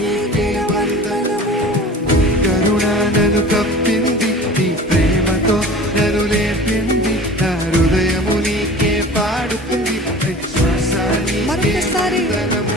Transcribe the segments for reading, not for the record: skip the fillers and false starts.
నీకే వందనము. నీ కరుణ నన్ను కప్పింది, నీ ప్రేమతో నన్ను లేపింది, నా హృదయము నీకే పాడుతుంది, శ్వాస నీకే వందనము.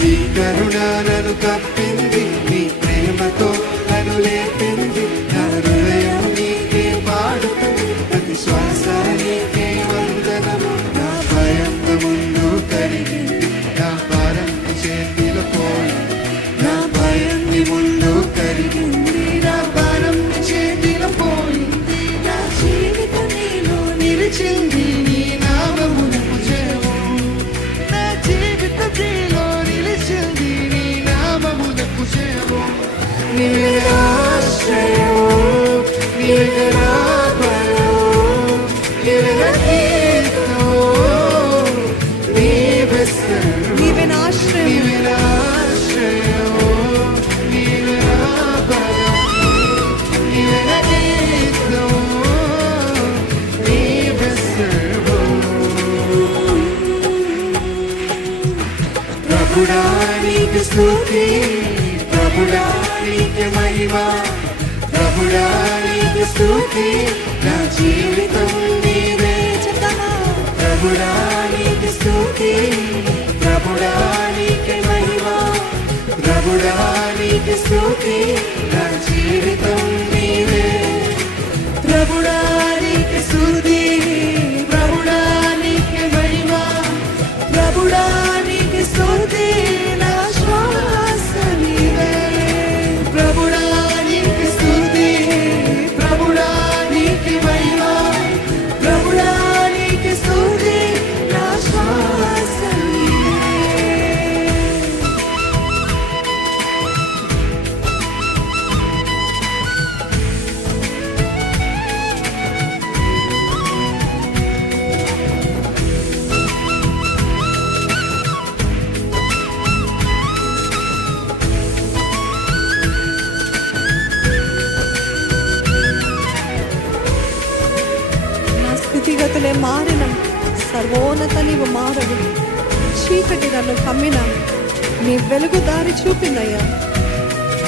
నీ కరుణ నన్ను కప్పింది, నీ ప్రేమతో నన్ను లేపింది, నా హృదయం నీకే పాడుతుంది, ప్రతి శ్వాస నీకే వందనము. నా భయం ముందు కరిగింది, నా భారం చేతిలో పోయింది, నా భయం ముందు కరిగింది, నా భారం చేతిలో పోయింది, నా జీవితం నీలో నిలిచింది, నీ నామమునకు జయము. నా జీవితం నీలో నిలిచింది, నీ నామమునకు జయము. నీవే ఆశ్రయము, నీవే నా బలము, నీవే నా కీర్తనము, నీవే సర్వము. నీవే నా ఆశ్రయము, నీవే నా ఆశ్రయము, నీవే నా బలము, నీవే నా కీర్తనము, నీవే సర్వము. ప్రభుడా నీకు స్తుతి, ప్రభుడా నీకే మహిమ, ప్రభుడా నీకు స్తుతి, నా జీవితం నీవే. ప్రభుడా నీకు స్తుతి, ప్రభుడా నీకే మహిమ, ప్రభుడా నీకు స్తుతి, నా జీవితం నీవే. ప్రభుడా నీకు స్తుతి, ప్రభుడా నీకే మహిమ, ప్రభుడా నీకు స్తుతి, నా శ్వాస నీవే. ప్రభుడా నీకు స్తుతి, ప్రభుడా నీకే మహిమ, ప్రభుడా నీకు స్తుతి, నా శ్వాస నీవే. నా స్థితిగతులే మారిన సర్వోన్నత నీవు మారవు. చీకటి నన్ను కమ్మిన నీ వెలుగు దారి చూపిందయ్యా.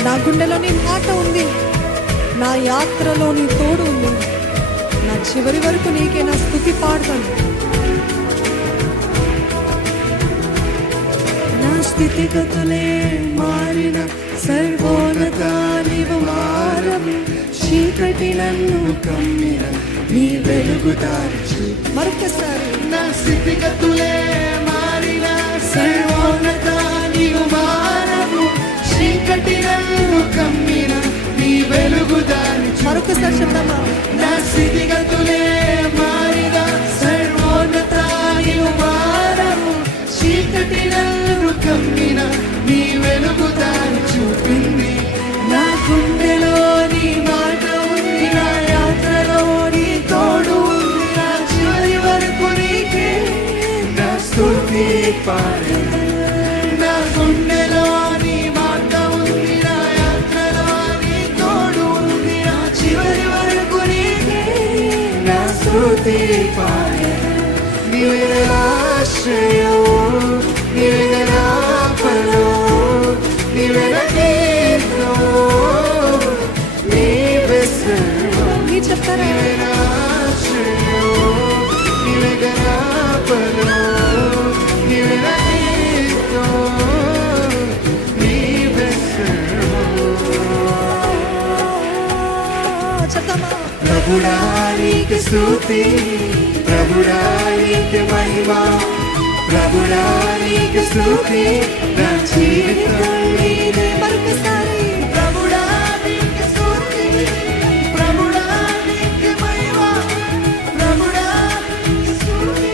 నా గుండెలో నీ మాట ఉంది, నా యాత్రలో నీ తోడు ఉంది. నా చివరి వరకు నీకే నా స్తుతి పాడతాను. నా స్థితిగతులే మారిన సర్వోన్నత నీవు మారవు. చీకటి నన్ను కమ్మిన నీ వెలుగు దారి చూపి. మరొకసారి నా స్థితిగతులే మారిన సర్వోన్నత నీవు మారవు. చీకటి నన్ను కమ్మిన నీ వెలుగు దారి చూపి. మరొకసారి చెప్తామా? నా స్థితిగతులే మారిన సర్వోన్నత నీవు మారవు. చీకటి నన్ను కమ్మిన నీ వెలుగు దారి చూపింది. నా గుండెలో నీ మాట ఉంది, నా యాత్రలో నీ తోడు ఉంది. నా చివరి వరకు నీకే నా స్తుతి పాడెను. నా గుండెలో నీ మాట ఉంది, నా యాత్రలో నీ తోడు ఉంది. నా చివరి వరకు నీకే నా స్తుతి పాడెను. నీవే నా ఆశ్రయము, నీవే నా బలము, నీవే నా కీర్తనము, నీవే సర్వము. మీరు చెప్తారా? నీవే నా ఆశ్రయము, నీవే నా బలము, నీవే నా కీర్తనము, నీవే సర్వము. చెప్తామా? ప్రభుడా నీకు స్తుతి, ప్రభుడా నీకే మహిమ, ప్రభుడా నీకు స్తుతి, నా జీవితం నీదే. మరొకసారి ప్రభుడా నీకు స్తుతి, ప్రభుడా నీకే మహిమ, ప్రభుడా నీకు స్తుతి,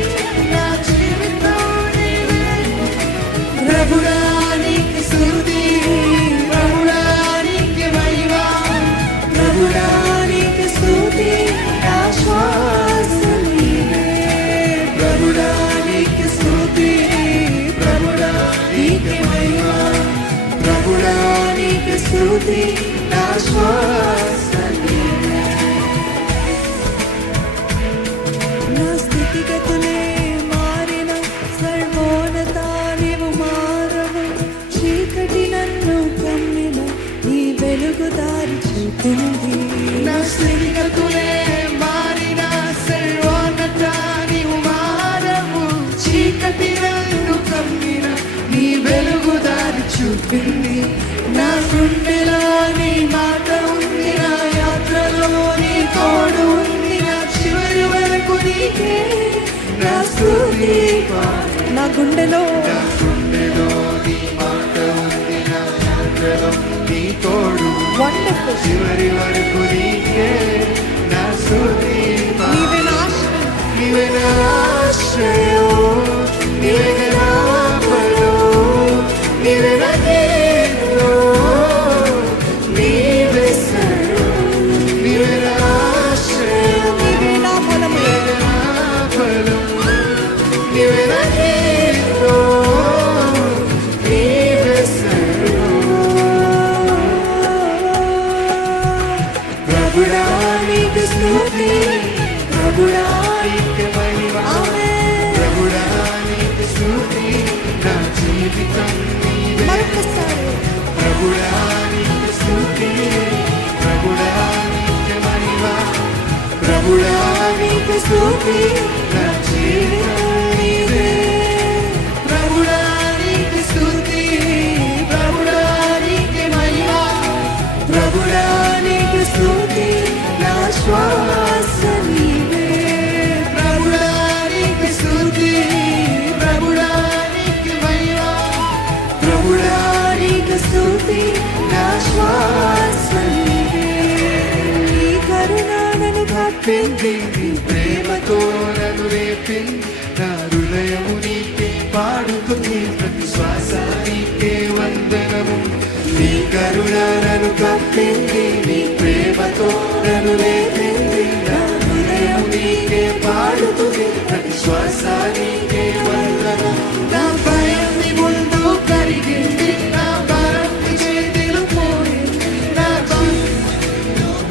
నా జీవితం నీదే. ప్రభుడా నీకు స్తుతి, ప్రభుడా నీకే మహిమ, ప్రభుడా నీకు స్తుతి, నా శ్వాస నీవే. ప్రభుడా నీకు స్తుతి, ప్రభుడా నీకే మహిమ, ప్రభుడా నీకు స్తుతి, నా శ్వాస నీవే. నా స్థితిగతులే మారిన సర్వోన్నత నీవు మారవు. చీకటి నన్ను నీకే నా స్తుతి పాడెదను. నా గుండెలో నీ మాట ఉంది, నా యాత్రలో నీ తోడు. వండర్ఫుల్. చివరి వరకు నీకే నా స్తుతి నీవే నా ఆశ్రయం. నీవే నా ఆశ్రయం, నీవే నా బలం, నీవే నా కీర్తనం, నీవే సర్వం. నీవే నా ఆశ్రయం, నీవే నా బలము. నీవే నా బలం, నీవే నా కీర్తనం, నీవే సర్వం. ప్రభుడా నీకు స్తుతి, ప్రభుడా నీకు మహిమ. ప్రభుడా నీకు స్తుతి, నా జీవితం నీవే. మరొకసారి ప్రభుడా నీకు స్తుతి, ప్రభుడా నీకు మహిమ. ప్రభుడా నీకు స్తుతి, నా జీవితం నీవే. ప్రభుడా నీకు స్తుతి, ప్రభుడా నీకు మహిమ. ప్రభుడా నీకు స్తుతి, నా శ్వాస నీవే. ప్రభుడా నీకు స్తుతి, ప్రభుడా నీకు మహిమ. ప్రభుడా నీకు స్తుతి, నా శ్వాస నీవే. నీ కరుణ నన్ను కప్పింది, నీ ప్రేమతో నన్ను రేపింది. నా హృదయము నీకే పాడుతుంది, ప్రతి శ్వాస నీకే వందనము. నీ కరుణ నన్ను కప్పింది, నీ ప్రేమతో నన్ను రేపింది. నా హృదయం నీకే పాడుతుంది, ప్రతి శ్వాస నీకే వందనము. నా భయం నీ ముందు కరిగింది, నా భారం నీ చేతిలో పోయింది. నా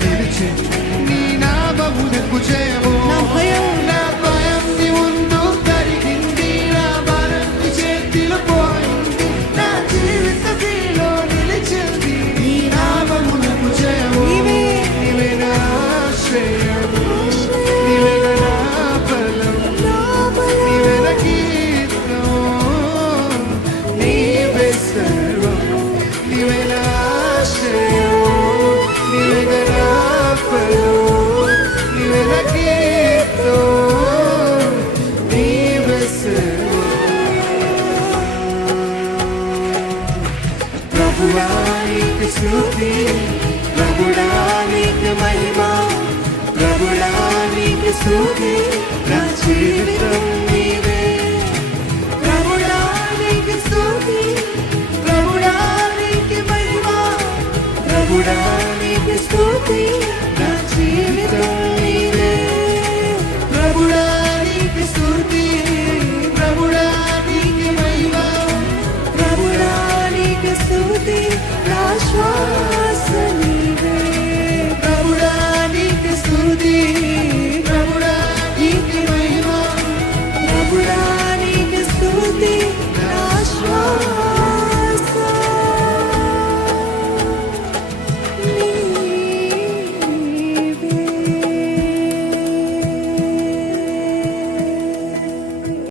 నిలిచింది నీ నామమునకు జయము. నా భయం నా భయం నీ ముందు కరిగింది, నా భారం నీ చేతిలో పోయింది. నా జీవితంలో నిలిచింది నీ నామమునకు జయము. నీవే. నీవే నా ఆశ్రయము, నీవే నా బలం, నీవే నా కీర్తనం, నీవే సర్వం. నీవే నా ఆశ్రయం, నీవే నా బలం, నీవే నా కీర్తనం, నీవే సర్వం. ప్రభువా నీకు స్తుతి, ప్రభుడా నీకు మహిమ. ప్రభుడా నీకు స్తుతి, నా జీవితం నీవే. ప్రభుడా నీకు స్తుతి, ప్రభుడా నీకు మహిమ. ప్రభుడా నీకు స్తుతి, నా జీవితం నీవే. ప్రభుడా నీకు స్తుతి,